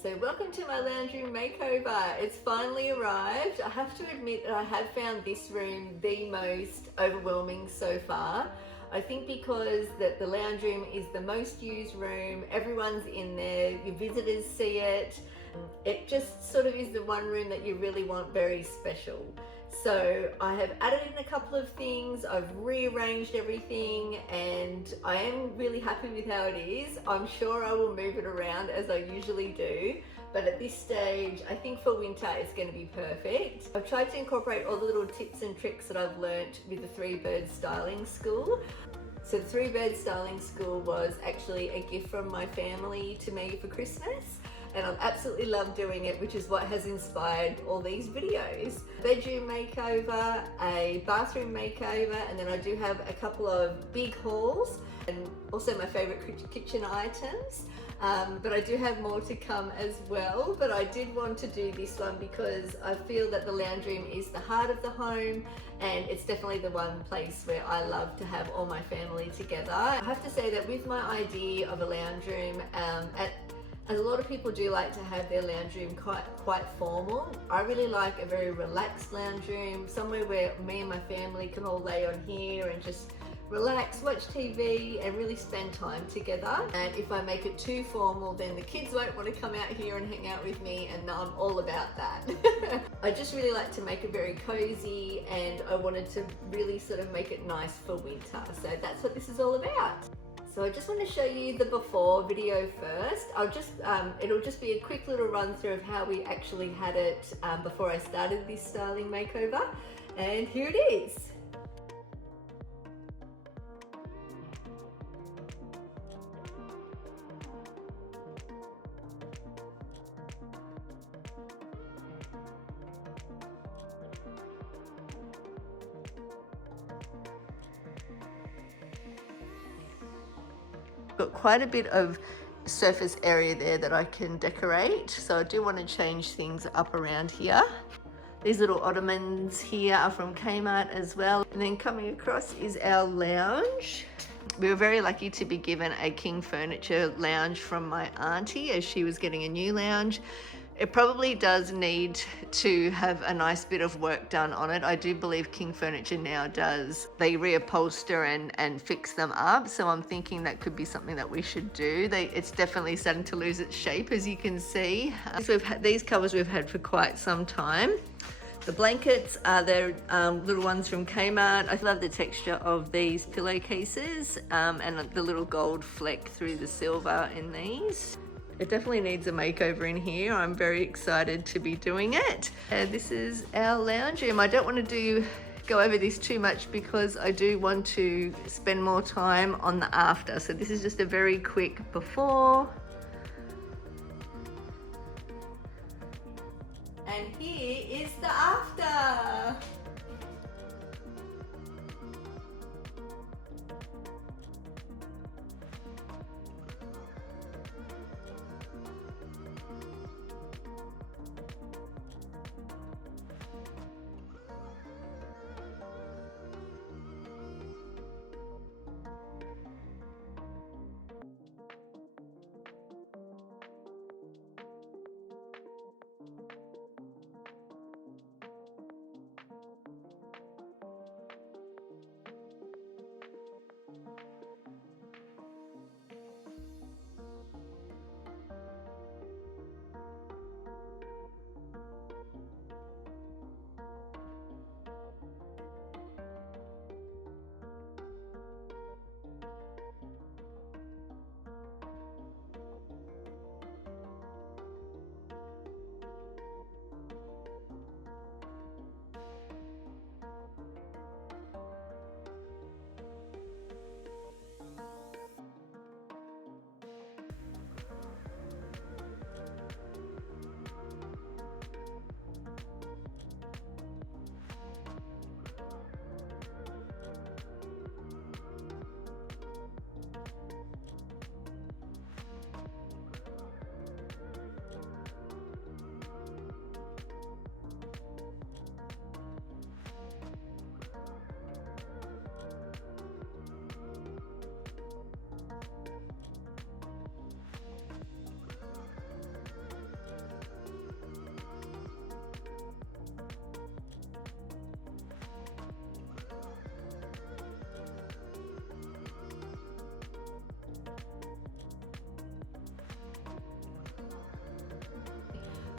So welcome to my lounge room makeover. It's finally arrived. I have to admit that I have found this room the most overwhelming so far. I think because the lounge room is the most used room, everyone's in there, your visitors see it. It just sort of is the one room that you really want very special. So I have added in a couple of things, I've rearranged everything, and I am really happy with how it is. I'm sure I will move it around as I usually do, but at this stage, I think for winter it's going to be perfect. I've tried to incorporate all the little tips and tricks that I've learnt with the Three Birds Styling School. So the Three Birds Styling School was actually a gift from my family to me for Christmas, and I've absolutely loved doing it, which is what has inspired all these videos. Bedroom makeover, a bathroom makeover, and then I do have a couple of big hauls and also my favorite kitchen items. But I do have more to come as well, but I did want to do this one because I feel that the lounge room is the heart of the home, and it's definitely the one place where I love to have all my family together. I have to say that with my idea of a lounge room, as a lot of people do like to have their lounge room quite formal, I really like a very relaxed lounge room, somewhere where me and my family can all lay on here and just relax, watch TV and really spend time together. And if I make it too formal, then the kids won't want to come out here and hang out with me, and I'm all about that. I just really like to make it very cozy, and I wanted to really sort of make it nice for winter. So that's what this is all about. So I just want to show you the before video first. It'll just be a quick little run through of how we actually had it before I started this styling makeover. And here it is. Got quite a bit of surface area there that I can decorate, so I do want to change things up around here. These little ottomans here are from Kmart as well. And then coming across is our lounge. We were very lucky to be given a King Furniture lounge from my auntie as she was getting a new lounge. It probably does need to have a nice bit of work done on it. I do believe King Furniture now does. They reupholster and fix them up. So I'm thinking that could be something that we should do. It's definitely starting to lose its shape, as you can see. These covers we've had for quite some time. The blankets are the little ones from Kmart. I love the texture of these pillowcases and the little gold fleck through the silver in these. It definitely needs a makeover in here. I'm very excited to be doing it. This is our lounge room. I don't want to go over this too much because I do want to spend more time on the after. So this is just a very quick before. And here is the after.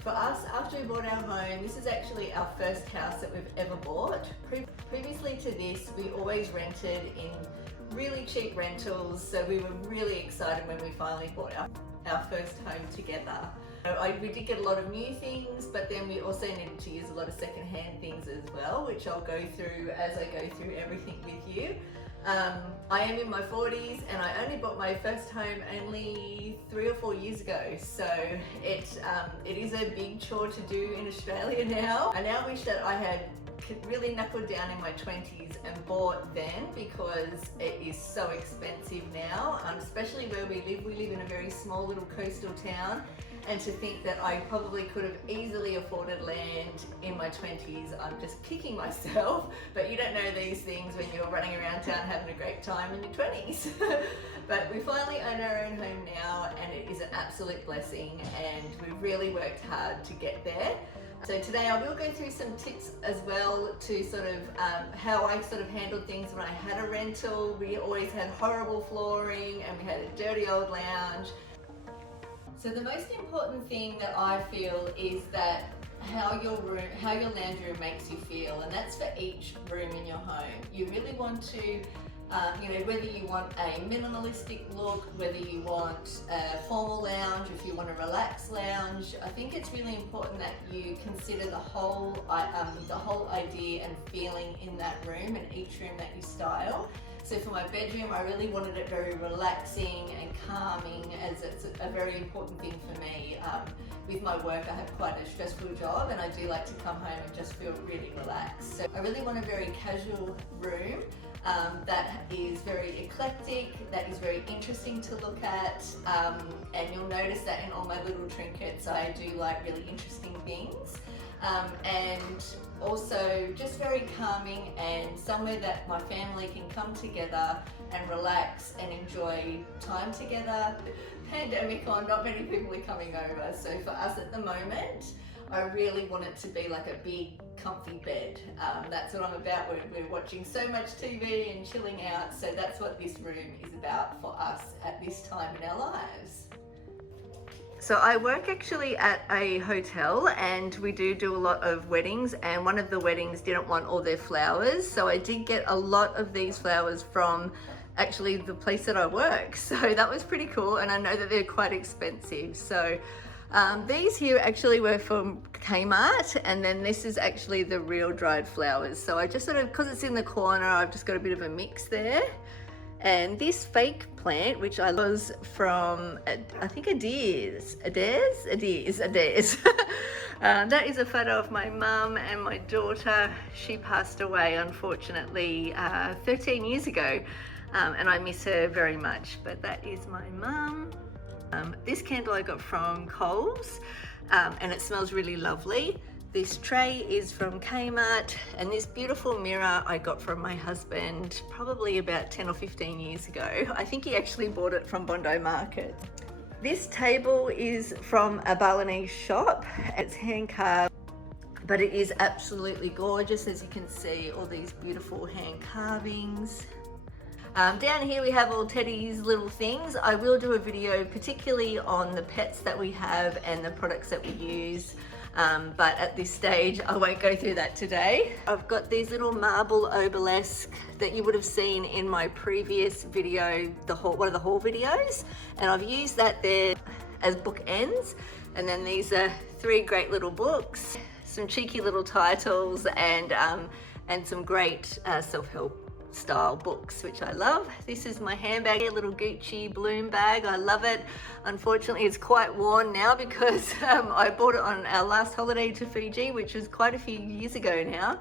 For us, after we bought our home, this is actually our first house that we've ever bought. Previously to this, we always rented in really cheap rentals, so we were really excited when we finally bought our first home together. We did get a lot of new things, but then we also needed to use a lot of second-hand things as well, which I'll go through as I go through everything with you. I am in my 40s and I only bought my first home only 3 or 4 years ago, so it is a big chore to do in Australia now. I now wish that I had really knuckled down in my 20s and bought then, because it is so expensive now, especially where we live. We live in a very small little coastal town, and to think that I probably could have easily afforded land in my 20s, I'm just kicking myself. But you don't know these things when you're running around town having a great time in your 20s. But we finally own our own home now, and it is an absolute blessing, and we've really worked hard to get there. So today I will go through some tips as well to sort of how I sort of handled things when I had a rental. We always had horrible flooring and we had a dirty old lounge. So the most important thing that I feel is that how your lounge room makes you feel, and that's for each room in your home. You really want to whether you want a minimalistic look, whether you want a formal lounge, if you want a relaxed lounge, I think it's really important that you consider the whole idea and feeling in that room and each room that you style. So for my bedroom, I really wanted it very relaxing and calming, as it's a very important thing for me. With my work, I have quite a stressful job, and I do like to come home and just feel really relaxed. So I really want a very casual room that is very eclectic, that is very interesting to look at, and you'll notice that in all my little trinkets I do like really interesting things, and also just very calming and somewhere that my family can come together and relax and enjoy time together. Pandemic on, not many people are coming over, so for us at the moment I really want it to be like a big comfy bed. That's what I'm about. We're watching so much TV and chilling out, so that's what this room is about for us at this time in our lives. So I work actually at a hotel, and we do a lot of weddings, and one of the weddings didn't want all their flowers, so I did get a lot of these flowers from actually the place that I work, so that was pretty cool, and I know that they're quite expensive. So these here actually were from Kmart, and then this is actually the real dried flowers. So I just sort of, because it's in the corner, I've just got a bit of a mix there. And this fake plant, which I was from, I think Adairs. That is a photo of my mum and my daughter. She passed away, unfortunately, 13 years ago, and I miss her very much. But that is my mum. This candle I got from Coles, and it smells really lovely. This tray is from Kmart, and this beautiful mirror I got from my husband probably about 10 or 15 years ago. I think he actually bought it from Bondi Market. This table is from a Balinese shop. It's hand carved, but it is absolutely gorgeous. As you can see, all these beautiful hand carvings. Down here we have all Teddy's little things. I will do a video particularly on the pets that we have and the products that we use, but at this stage I won't go through that today. I've got these little marble obelisk that you would have seen in my previous video, one of the haul videos, and I've used that there as bookends. And then these are 3 great little books, some cheeky little titles, and some great self-help style books, which I love. This is my handbag, a little Gucci Bloom bag. I love it. Unfortunately, it's quite worn now because I bought it on our last holiday to Fiji, which was quite a few years ago now,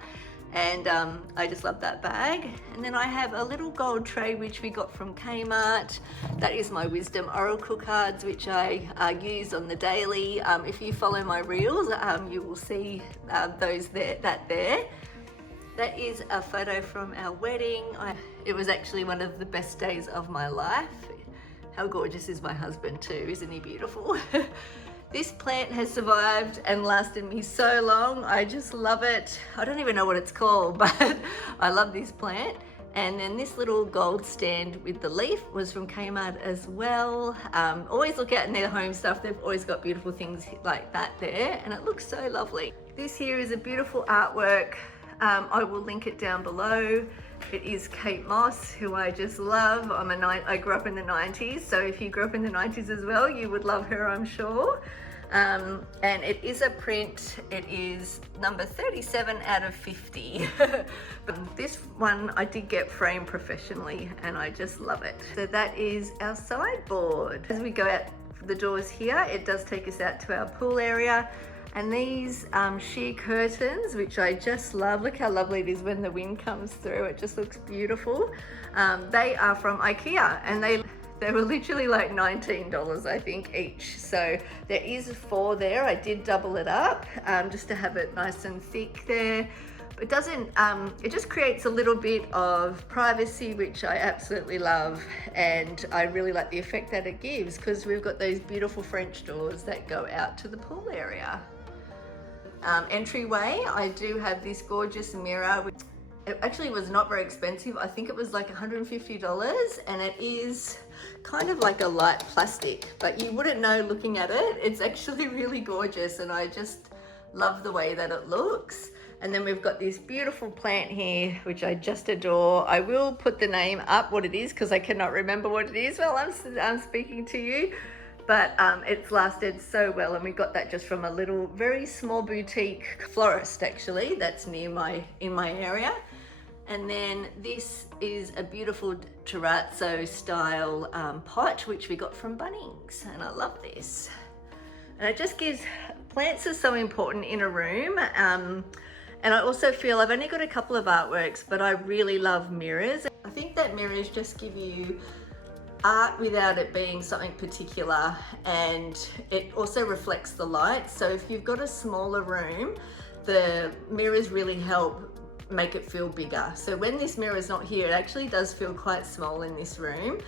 and I just love that bag. And then I have a little gold tray which we got from Kmart. That is my Wisdom Oracle cards, which I use on the daily. If you follow my reels, you will see those there. That is a photo from our wedding. It was actually one of the best days of my life. How gorgeous is my husband too, isn't he beautiful? This plant has survived and lasted me so long. I just love it. I don't even know what it's called, but I love this plant. And then this little gold stand with the leaf was from Kmart as well. Always look out in their home stuff. They've always got beautiful things like that there, and it looks so lovely. This here is a beautiful artwork. I will link it down below. It is Kate Moss, who I just love. I grew up in the 90s, so if you grew up in the 90s as well, you would love her, I'm sure. And it is a print. It is number 37 out of 50. But this one I did get framed professionally, and I just love it. So that is our sideboard. As we go out the doors here, it does take us out to our pool area. And these sheer curtains, which I just love. Look how lovely it is when the wind comes through. It just looks beautiful. They are from IKEA, and they were literally like $19, I think, each. So there is 4 there. I did double it up just to have it nice and thick there. It doesn't, it just creates a little bit of privacy, which I absolutely love. And I really like the effect that it gives, because we've got those beautiful French doors that go out to the pool area. Entryway, I do have this gorgeous mirror, which it actually was not very expensive. I think it was like $150, and it is kind of like a light plastic, but you wouldn't know looking at it. It's actually really gorgeous, and I just love the way that it looks. And then we've got this beautiful plant here, which I just adore. I will put the name up, what it is, because I cannot remember what it is while I'm speaking to you. But it's lasted so well, and we got that just from a little, very small boutique florist, actually, that's in my area. And then this is a beautiful terrazzo style pot, which we got from Bunnings, and I love this. And it just gives, plants are so important in a room. And I also feel I've only got a couple of artworks, but I really love mirrors. I think that mirrors just give you art without it being something particular, and it also reflects the light. So if you've got a smaller room, the mirrors really help make it feel bigger. So when this mirror is not here, it actually does feel quite small in this room.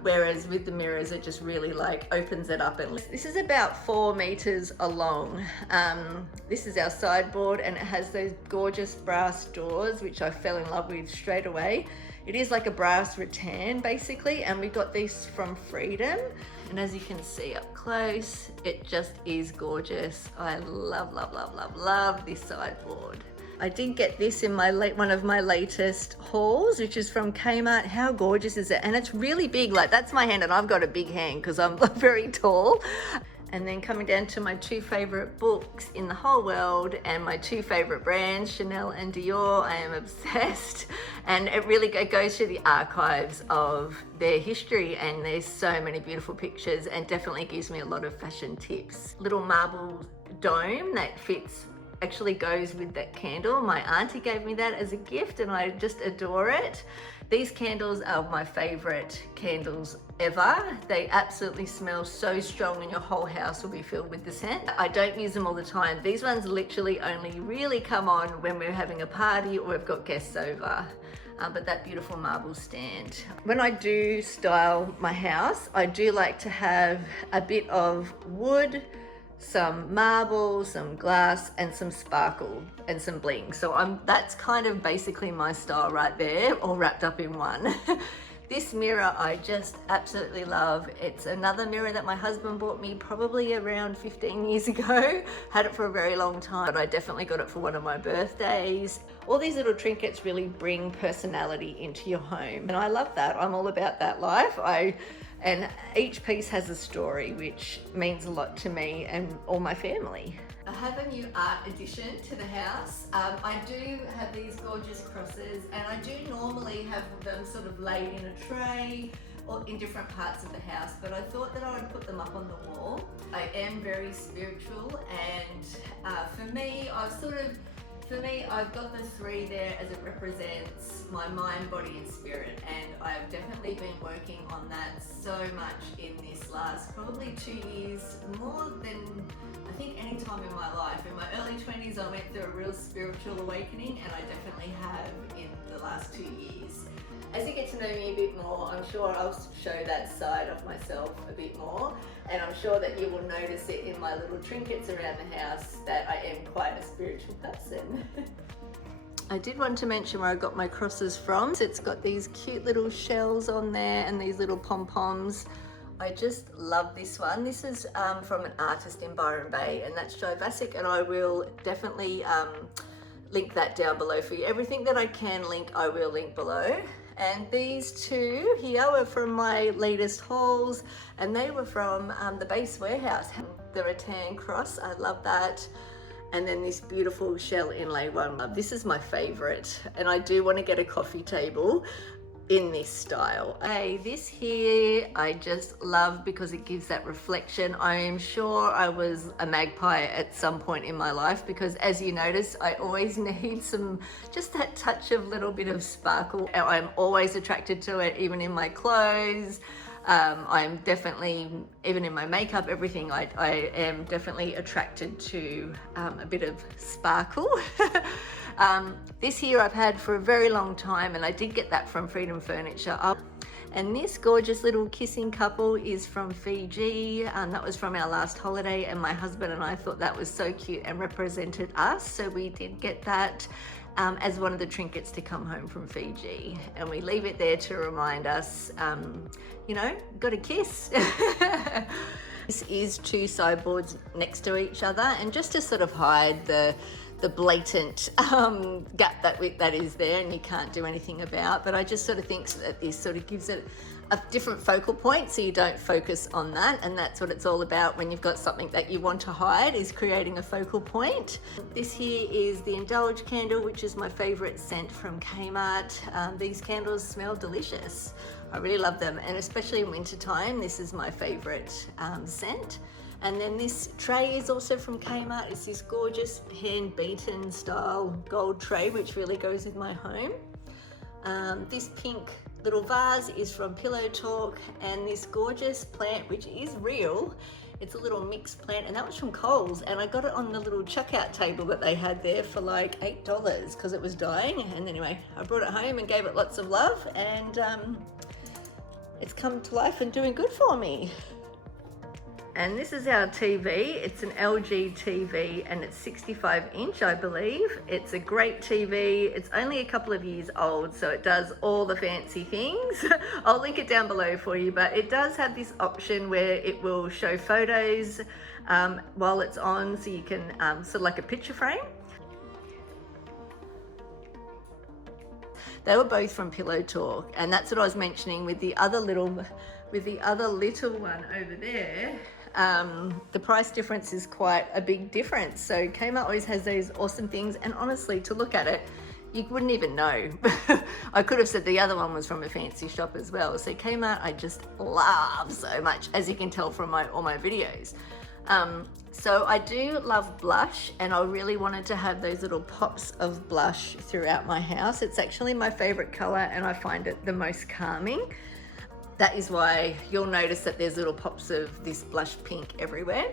Whereas with the mirrors, it just really like opens it up. And this is about 4 meters along. This is our sideboard, and it has those gorgeous brass doors, which I fell in love with straight away. It is like a brass rattan basically, and we got this from Freedom. And as you can see up close, it just is gorgeous. I love, love, love, love, love this sideboard. I did get this in one of my latest hauls, which is from Kmart. How gorgeous is it? And it's really big, like that's my hand, and I've got a big hand because I'm very tall. And then coming down to my 2 favorite books in the whole world, and my 2 favorite brands, Chanel and Dior. I am obsessed, and it really goes through the archives of their history, and there's so many beautiful pictures, and definitely gives me a lot of fashion tips. Little marble dome that fits, actually goes with that candle. My auntie gave me that as a gift, and I just adore it. These candles are my favorite candles ever. They absolutely smell so strong, and your whole house will be filled with the scent. I don't use them all the time. These ones literally only really come on when we're having a party or we've got guests over. But that beautiful marble stand. When I do style my house, I do like to have a bit of wood, some marble, some glass, and some sparkle and some bling. So that's kind of basically my style right there, all wrapped up in one. This mirror I just absolutely love. It's another mirror that my husband bought me probably around 15 years ago. Had it for a very long time, but I definitely got it for one of my birthdays. All these little trinkets really bring personality into your home, and I love that. I'm all about that life. And each piece has a story, which means a lot to me and all my family. I have a new art addition to the house. I do have these gorgeous crosses, and I do normally have them sort of laid in a tray or in different parts of the house, but I thought that I would put them up on the wall. I am very spiritual, and for me, I've got the 3 there as it represents my mind, body, and spirit, and I've definitely been working on that so much in this last probably 2 years, more than I think any time in my life. In my early 20s, I went through a real spiritual awakening, and I definitely have in the last 2 years. As you get to know me a bit more, I'm sure I'll show that side of myself a bit more, and I'm sure that you will notice it in my little trinkets around the house that I am quite a spiritual person. I did want to mention where I got my crosses from. So it's got these cute little shells on there and these little pom-poms. I just love this one. This is from an artist in Byron Bay, and that's Joy Vasic, and I will definitely link that down below for you. Everything that I can link, I will link below. And these two here were from my latest hauls, and they were from the Base Warehouse. The rattan cross, I love that. And then this beautiful shell inlay one. This is my favorite, and I do want to get a coffee table in this style. Okay, this here I just love because it gives that reflection. I am sure I was a magpie at some point in my life, because as you notice, I always need just that touch of little bit of sparkle. I'm always attracted to it, even in my clothes. I'm definitely, even in my makeup, everything, I am definitely attracted to a bit of sparkle. This here I've had for a very long time, and I did get that from Freedom Furniture. And this gorgeous little kissing couple is from Fiji. That was from our last holiday, and my husband and I thought that was so cute and represented us, so we did get that as one of the trinkets to come home from Fiji, and we leave it there to remind us, you know, got a kiss. This is two sideboards next to each other, and just to sort of hide the blatant gap that is there and you can't do anything about, but I just sort of think that this sort of gives it a different focal point, so you don't focus on that, and that's what it's all about when you've got something that you want to hide, is creating a focal point. This here is the Indulge candle, which is my favorite scent from Kmart. These candles smell delicious. I really love them, and especially in winter time, this is my favorite scent. And then this tray is also from Kmart. It's this gorgeous hand beaten style gold tray, which really goes with my home. This pink little vase is from Pillow Talk, and this gorgeous plant, which is real, it's a little mixed plant, and that was from Coles, and I got it on the little checkout table that they had there for like $8 because it was dying. And anyway, I brought it home and gave it lots of love, and it's come to life and doing good for me. And this is our TV. It's an LG TV, and it's 65-inch, I believe. It's a great TV. It's only a couple of years old, so it does all the fancy things. I'll link it down below for you, but it does have this option where it will show photos while it's on, so you can sort of like a picture frame. They were both from Pillow Talk, and that's what I was mentioning with the other little one over there. The price difference is quite a big difference. So Kmart always has those awesome things, and honestly, to look at it, you wouldn't even know. I could have said the other one was from a fancy shop as well. So Kmart I just love so much, as you can tell from all my videos. So I do love blush, and I really wanted to have those little pops of blush throughout my house. It's actually my favorite color, and I find it the most calming. That is why you'll notice that there's little pops of this blush pink everywhere.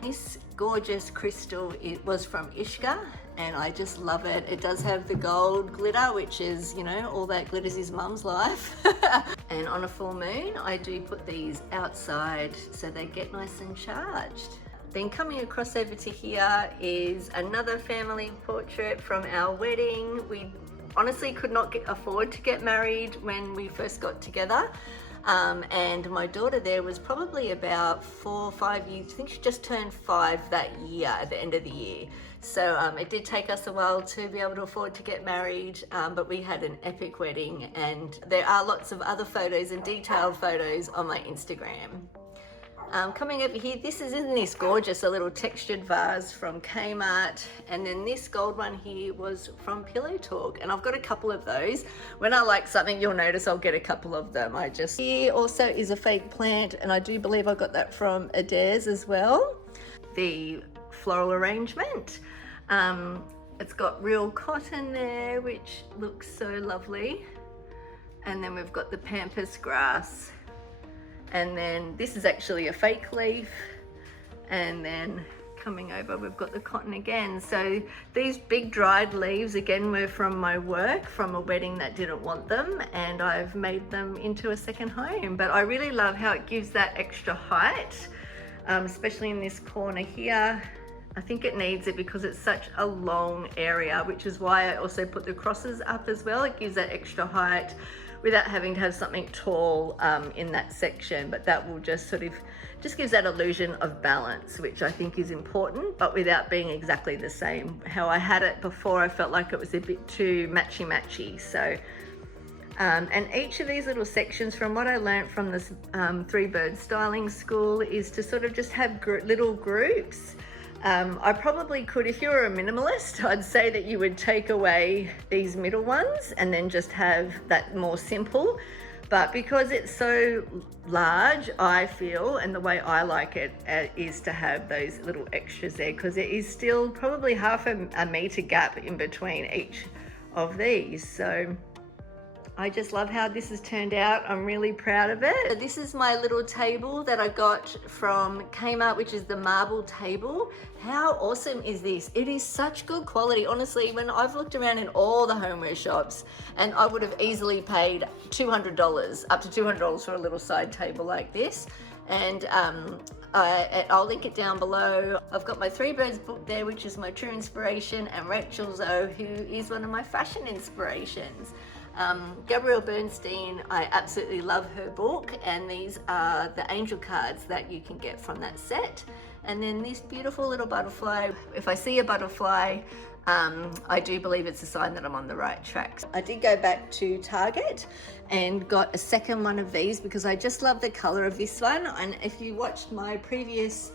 This gorgeous crystal, it was from Ishka, and I just love it. It does have the gold glitter, which is, you know, all that glitters is mum's life. And on a full moon, I do put these outside so they get nice and charged. Then coming across over to here is another family portrait from our wedding. We honestly could not afford to get married when we first got together. And my daughter there was probably about 4 or 5 years. I think she just turned 5 that year at the end of the year. So it did take us a while to be able to afford to get married, but we had an epic wedding, and there are lots of other photos and detailed photos on my Instagram. Coming over here, isn't this gorgeous, a little textured vase from Kmart, and then this gold one here was from Pillow Talk, and I've got a couple of those. When I like something, you'll notice I'll get a couple of them. Here also is a fake plant, and I do believe I got that from Adairs as well. The floral arrangement. It's got real cotton there, which looks so lovely. And then we've got the pampas grass. And then this is actually a fake leaf. And then coming over, we've got the cotton again. So these big dried leaves again were from my work, from a wedding that didn't want them, and I've made them into a second home. But I really love how it gives that extra height, especially in this corner here. I think it needs it because it's such a long area, which is why I also put the crosses up as well. It gives that extra height without having to have something tall in that section, but that will just sort of just gives that illusion of balance, which I think is important, but without being exactly the same. How I had it before, I felt like it was a bit too matchy-matchy. So and each of these little sections, from what I learned from this Three Birds Styling School, is to sort of just have little groups. I probably could, if you were a minimalist, I'd say that you would take away these middle ones and then just have that more simple. But because it's so large, I feel, and the way I like it is to have those little extras there, because there is still probably half a metre gap in between each of these. So I just love how this has turned out. I'm really proud of it. So this is my little table that I got from Kmart, which is the marble table. How awesome is this? It is such good quality. Honestly, when I've looked around in all the homeware shops, and I would have easily paid $200, up to $200 for a little side table like this. And I'll link it down below. I've got my Three Birds book there, which is my true inspiration, and Rachel Zoe, who is one of my fashion inspirations. Gabrielle Bernstein, I absolutely love her book, and these are the angel cards that you can get from that set. And then this beautiful little butterfly. If I see a butterfly, I do believe it's a sign that I'm on the right track. I did go back to Target and got a second one of these because I just love the color of this one. And if you watched my previous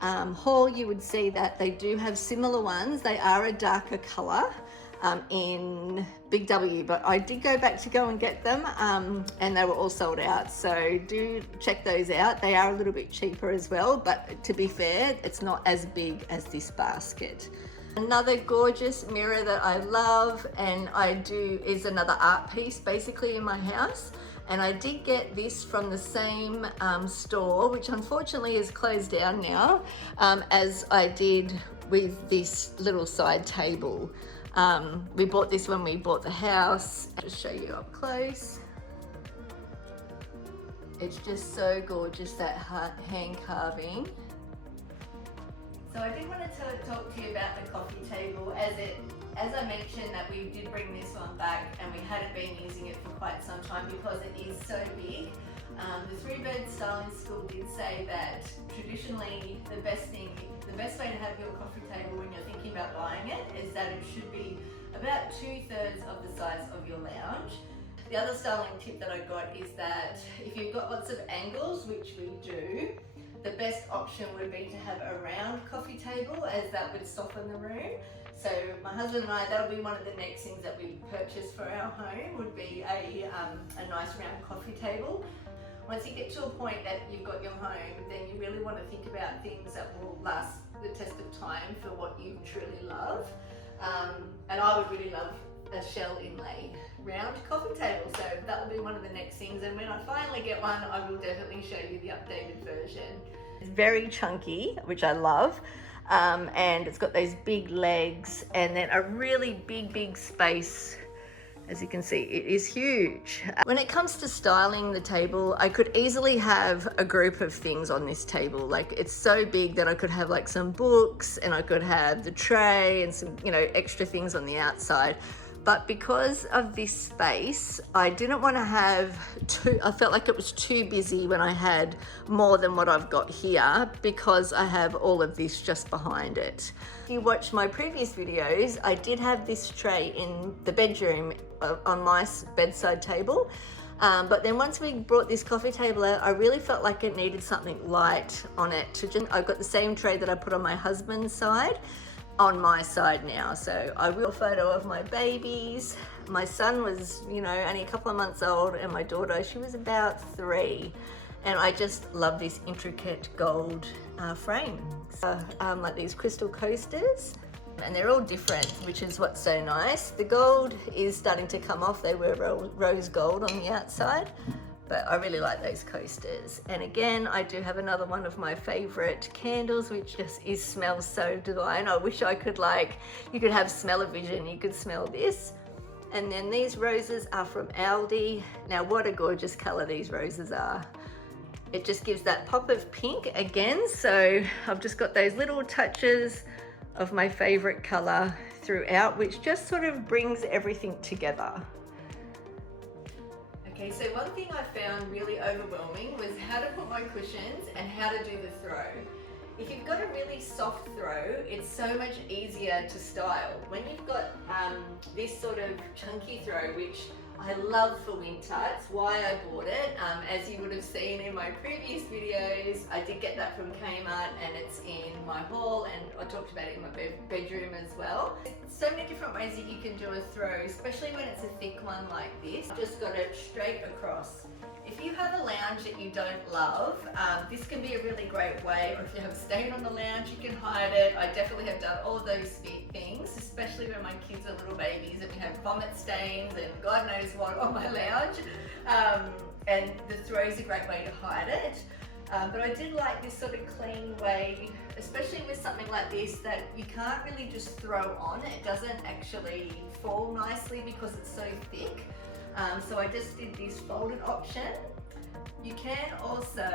haul, you would see that they do have similar ones. They are a darker color in Big W, but I did go back to go and get them and they were all sold out, so do check those out. They are a little bit cheaper as well, but to be fair, it's not as big as this basket. Another gorgeous mirror that I love and is another art piece basically in my house, and I did get this from the same store, which unfortunately is closed down now, as I did with this little side table. We bought this when we bought the house. I'll just show you up close. It's just so gorgeous, that hand carving. So I did want to talk to you about the coffee table, as I mentioned that we did bring this one back and we hadn't been using it for quite some time because it is so big. The Three Birds Styling School did say that traditionally the best way to have your coffee table when you're thinking about buying it is that it should be about 2/3 of the size of your lounge. The other styling tip that I got is that if you've got lots of angles, which we do, the best option would be to have a round coffee table, as that would soften the room. So my husband and I, that'll be one of the next things that we purchase for our home, would be a nice round coffee table. Once you get to a point that you've got your home, then you really want to think about things that will last the test of time for what you truly love. And I would really love a shell inlay round coffee table, so that will be one of the next things, and when I finally get one, I will definitely show you the updated version. It's very chunky, which I love, and it's got those big legs and then a really big space. As you can see, it is huge. When it comes to styling the table, I could easily have a group of things on this table. Like, it's so big that I could have like some books, and I could have the tray and some, extra things on the outside. But because of this space, I didn't want to have I felt like it was too busy when I had more than what I've got here, because I have all of this just behind it. If you watched my previous videos, I did have this tray in the bedroom on my bedside table. But then once we brought this coffee table out, I really felt like it needed something light on it. I've got the same tray that I put on my husband's side on my side now. So I will photo of my babies. My son was, only a couple of months old, and my daughter, she was about 3. And I just love this intricate gold frame. So, like these crystal coasters, and they're all different, which is what's so nice. The gold is starting to come off. They were rose gold on the outside, but I really like those coasters. And again, I do have another one of my favorite candles, which just smells so divine. I wish I could, you could have smell-o-vision, you could smell this. And then these roses are from Aldi. Now, what a gorgeous color these roses are. It just gives that pop of pink again. So I've just got those little touches of my favorite color throughout, which just sort of brings everything together. Okay, so one thing I found really overwhelming was how to put my cushions and how to do the throw. If you've got a really soft throw, it's so much easier to style. When you've got this sort of chunky throw, which I love for winter, it's why I bought it. As you would have seen in my previous videos, I did get that from Kmart and it's in my haul, and I talked about it in my bedroom as well. So many different ways that you can do a throw, especially when it's a thick one like this. I've just got it straight across. If you have a lounge that you don't love, this can be a really great way, or if you have a stain on the lounge, you can hide it. I definitely have done all of those things, especially when my kids are little babies and we have vomit stains and God knows what on my lounge. And the throw is a great way to hide it. But I did like this sort of clean way, especially with something like this that you can't really just throw on. It doesn't actually fall nicely because it's so thick. So I just did this folded option. You can also,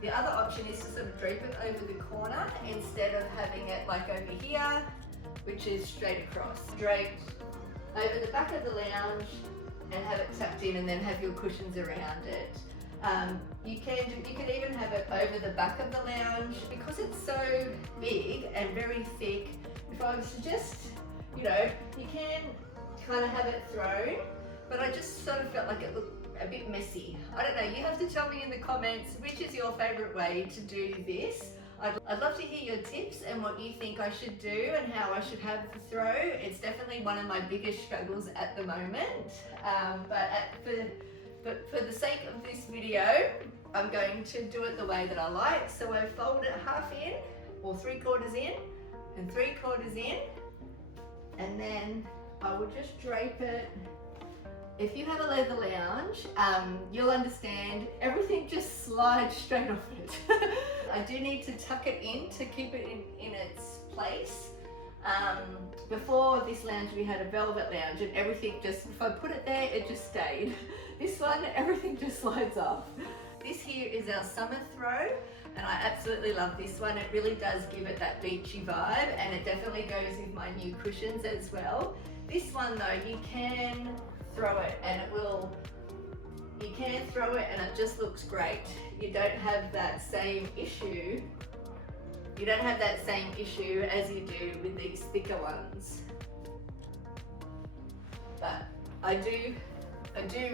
the other option is to sort of drape it over the corner instead of having it like over here, which is straight across. Draped over the back of the lounge and have it tucked in, and then have your cushions around it. You can even have it over the back of the lounge. Because it's so big and very thick, if I was to just, you can kind of have it thrown, but I just sort of felt like it looked a bit messy. I don't know, you have to tell me in the comments which is your favorite way to do this. I'd love to hear your tips and what you think I should do and how I should have the throw. It's definitely one of my biggest struggles at the moment, but for the sake of this video, I'm going to do it the way that I like. So I fold it half in, or 3/4 in, and 3/4 in, and then I will just drape it. If you have a leather lounge, you'll understand everything just slides straight off it. I do need to tuck it in to keep it in its place. Before this lounge we had a velvet lounge and everything just, if I put it there, it just stayed. This one, everything just slides off. This here is our summer throw, and I absolutely love this one. It really does give it that beachy vibe, and it definitely goes with my new cushions as well. This one though, you can throw it and it just looks great. You don't have that same issue. You don't have that same issue as you do with these thicker ones. But I do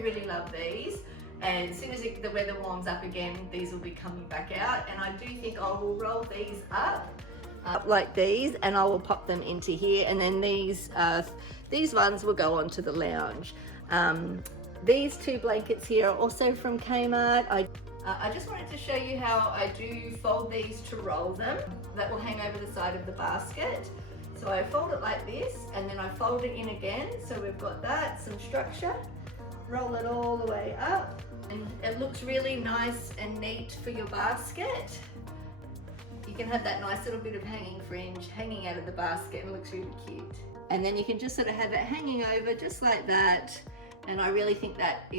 really love these. And as soon as the weather warms up again, these will be coming back out. And I do think I will roll these up like these, and I will pop them into here. And then these ones will go onto the lounge. These two blankets here are also from Kmart. I just wanted to show you how I do fold these to roll them. That will hang over the side of the basket. So I fold it like this, and then I fold it in again. So we've got that, some structure. Roll it all the way up, and it looks really nice and neat for your basket. You can have that nice little bit of hanging fringe hanging out of the basket, and it looks really cute. And then you can just sort of have it hanging over just like that. And I really think that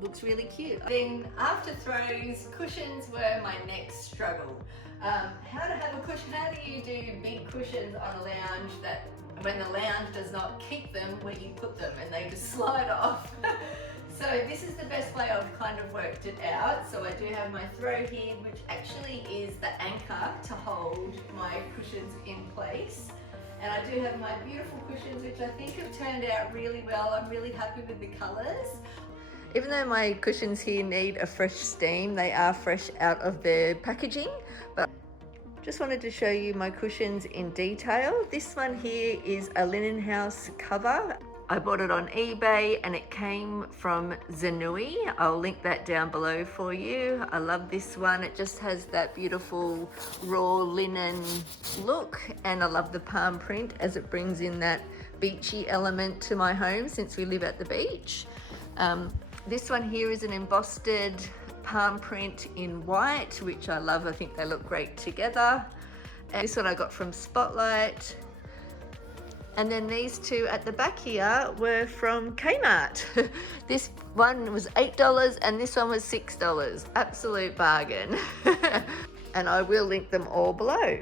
looks really cute. Then after throws, cushions were my next struggle. How to have a cushion, how do you do big cushions on a lounge that when the lounge does not keep them where you put them and they just slide off? So this is the best way I've kind of worked it out. So I do have my throw here, which actually is the anchor to hold my cushions in place. And I do have my beautiful cushions, which I think have turned out really well. I'm really happy with the colours. Even though my cushions here need a fresh steam, they are fresh out of their packaging. But just wanted to show you my cushions in detail. This one here is a Linen House cover. I bought it on eBay and it came from Zanui. I'll link that down below for you. I love this one. It just has that beautiful raw linen look, and I love the palm print as it brings in that beachy element to my home since we live at the beach. This one here is an embossed palm print in white, which I love. I think they look great together. And this one I got from Spotlight. And then these two at the back here were from Kmart. This one was $8 and this one was $6. Absolute bargain. And I will link them all below.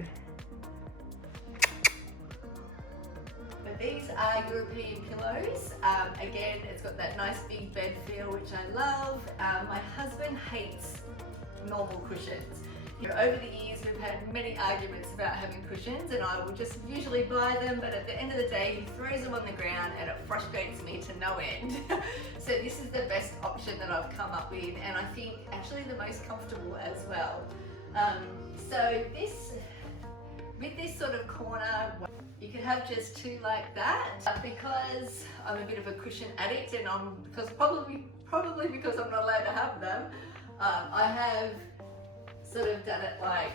But these are European pillows. Again, it's got that nice big bed feel, which I love. My husband hates normal cushions. Over the years, we've had many arguments about having cushions, and I will just usually buy them, but at the end of the day, he throws them on the ground and it frustrates me to no end. So this is the best option that I've come up with, and I think actually the most comfortable as well. So with this sort of corner, you could have just two like that. Because I'm a bit of a cushion addict, and probably because I'm not allowed to have them, I have sort of done it like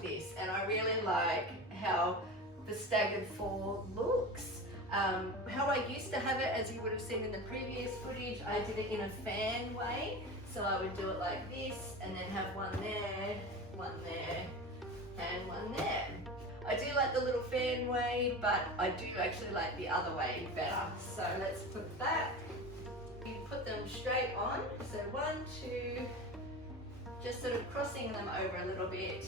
this, and I really like how the staggered fall looks. How I used to have it, as you would have seen in the previous footage, I did it in a fan way. So I would do it like this, and then have one there, and one there. I do like the little fan way, but I do actually like the other way better. So let's put that. You put them straight on. So 1, 2, just sort of crossing them over a little bit.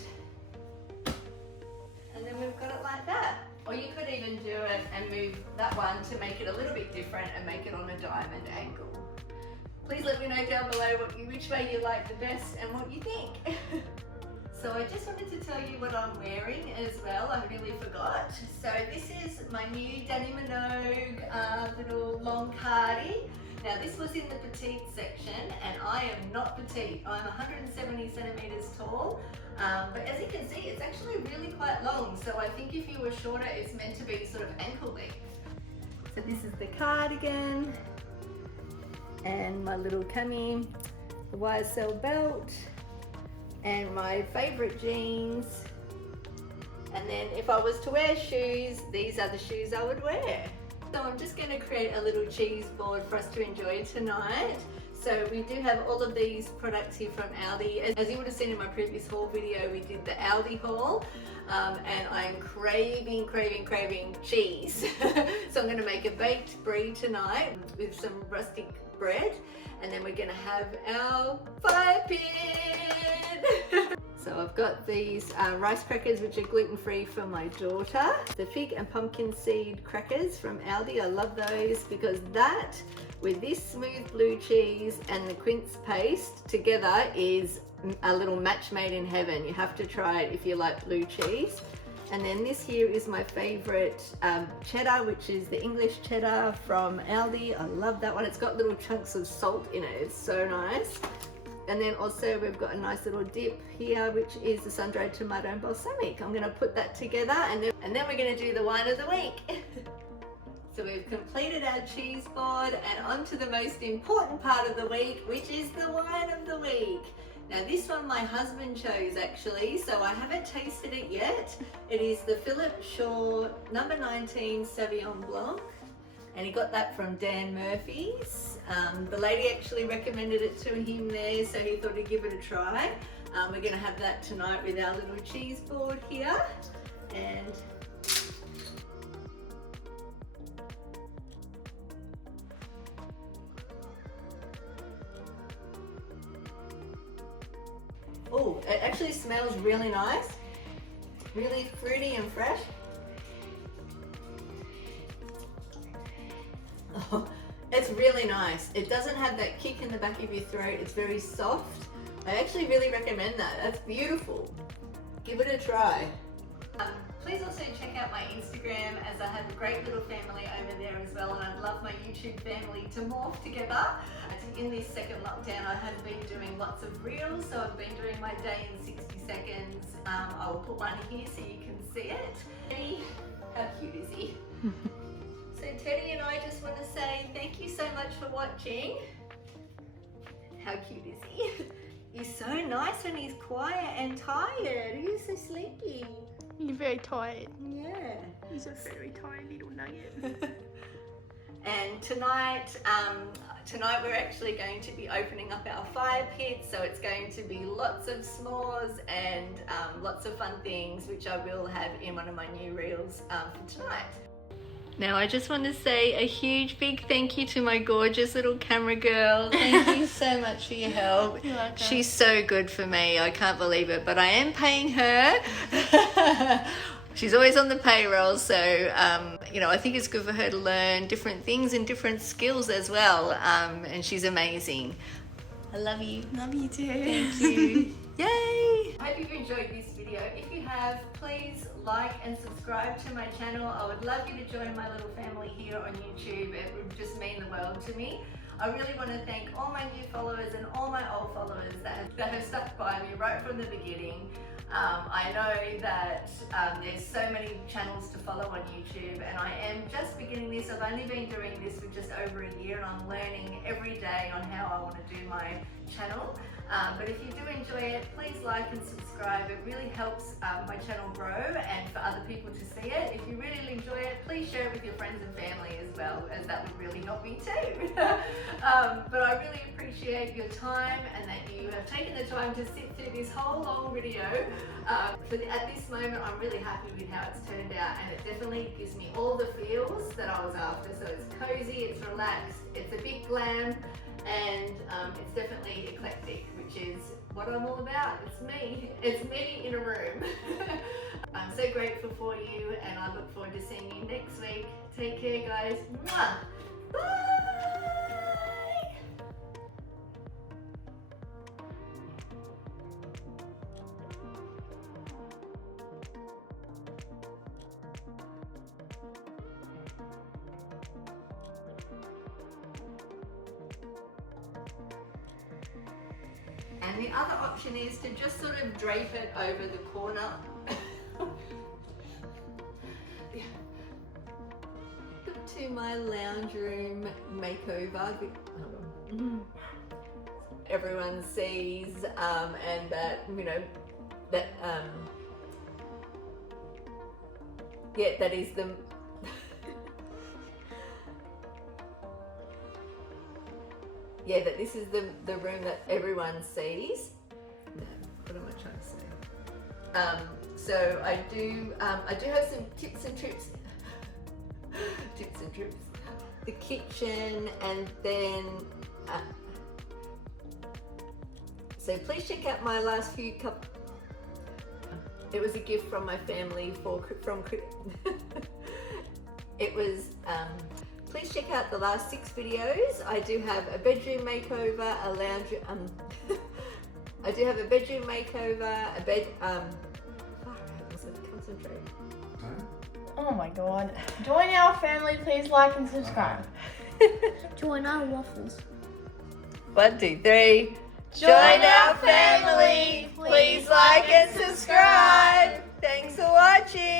And then we've got it like that. Or you could even do it and move that one to make it a little bit different and make it on a diamond angle. Please let me know down below which way you like the best and what you think. So I just wanted to tell you what I'm wearing as well. I really forgot. So this is my new Dannii Minogue little long cardi. Now this was in the petite section, and I am not petite. I'm 170 centimeters tall, but as you can see, it's actually really quite long. So I think if you were shorter, it's meant to be sort of ankle length. So this is the cardigan, and my little cami, the YSL belt, and my favorite jeans. And then if I was to wear shoes, these are the shoes I would wear. So I'm just going to create a little cheese board for us to enjoy tonight. So we do have all of these products here from Aldi. As you would have seen in my previous haul video, we did the Aldi haul, and I'm craving cheese. So I'm going to make a baked brie tonight with some rustic bread, and then we're going to have our fire pit. So I've got these rice crackers, which are gluten-free for my daughter. The fig and pumpkin seed crackers from Aldi. I love those because that, with this smooth blue cheese and the quince paste together, is a little match made in heaven. You have to try it if you like blue cheese. And then this here is my favorite cheddar, which is the English cheddar from Aldi. I love that one. It's got little chunks of salt in it. It's so nice. And then also we've got a nice little dip here, which is the sun-dried tomato and balsamic. I'm going to put that together, and then we're going to do the wine of the week. So we've completed our cheese board, and on to the most important part of the week, which is the wine of the week. Now this one my husband chose actually, so I haven't tasted it yet. It is the Philip Shaw No. 19 Sauvignon Blanc, and he got that from Dan Murphy's. The lady actually recommended it to him there, so he thought he'd give it a try. We're going to have that tonight with our little cheese board here. And oh, it actually smells really nice, really fruity and fresh. Oh, it's really nice. It doesn't have that kick in the back of your throat. It's very soft. I actually really recommend that. That's beautiful. Give it a try. Please also check out my Instagram, as I have a great little family over there as well, and I'd love my YouTube family to morph together. In this second lockdown, I have been doing lots of reels, so I've been doing my day in 60 seconds. I will put one here so you can see it. Teddy, how cute is he? So Teddy and I just want to say thank you so much for watching. How cute is he? He's so nice when he's quiet and tired. He's so sleepy. He's very tired. Yeah. He's a very tired little nugget. And tonight we're actually going to be opening up our fire pit, so it's going to be lots of s'mores and lots of fun things, which I will have in one of my new reels for tonight. Now I just want to say a huge big thank you to my gorgeous little camera girl. Thank you so much for your help. You're welcome. She's so good for me. I can't believe it, but I am paying her. She's always on the payroll, so I think it's good for her to learn different things and different skills as well. And she's amazing. I love you. Love you too. Thank you. Yay! I hope you've enjoyed this video. If you have, please like and subscribe to my channel. I would love you to join my little family here on YouTube. It would just mean the world to me. I really want to thank all my new followers and all my old followers that have stuck by me right from the beginning. I know that there's so many channels to follow on YouTube, and I am just beginning this. I've only been doing this for just over a year, and I'm learning every day on how I want to do my channel. But if you do enjoy it, please like and subscribe. It really helps my channel grow and for other people to see it. If you really enjoy it, please share it with your friends and family as well, as that would really help me too. But I really appreciate your time and that you have taken the time to sit through this whole long video. At this moment, I'm really happy with how it's turned out, and it definitely gives me all the feels that I was after. So it's cozy, it's relaxed, it's a bit glam, and it's definitely eclectic, which is what I'm all about. It's me in a room. I'm so grateful for you, and I look forward to seeing you next week. Take care, guys. Mwah! Bye! And the other option is to just sort of drape it over the corner. To my lounge room makeover. Everyone sees, and that, that is the that this is the room that everyone sees. No, what am I trying to say? So I do have some tips and trips. The kitchen, and then so please check out my last few it was a gift from my family it was please check out the last 6 videos. I do have a bedroom makeover, a lounge I do have a bedroom makeover, a bed concentrate. Oh my god. Join our family, please like and subscribe. Join our waffles. 1, 2, 3. Join our family. Please like and subscribe. Thanks for watching.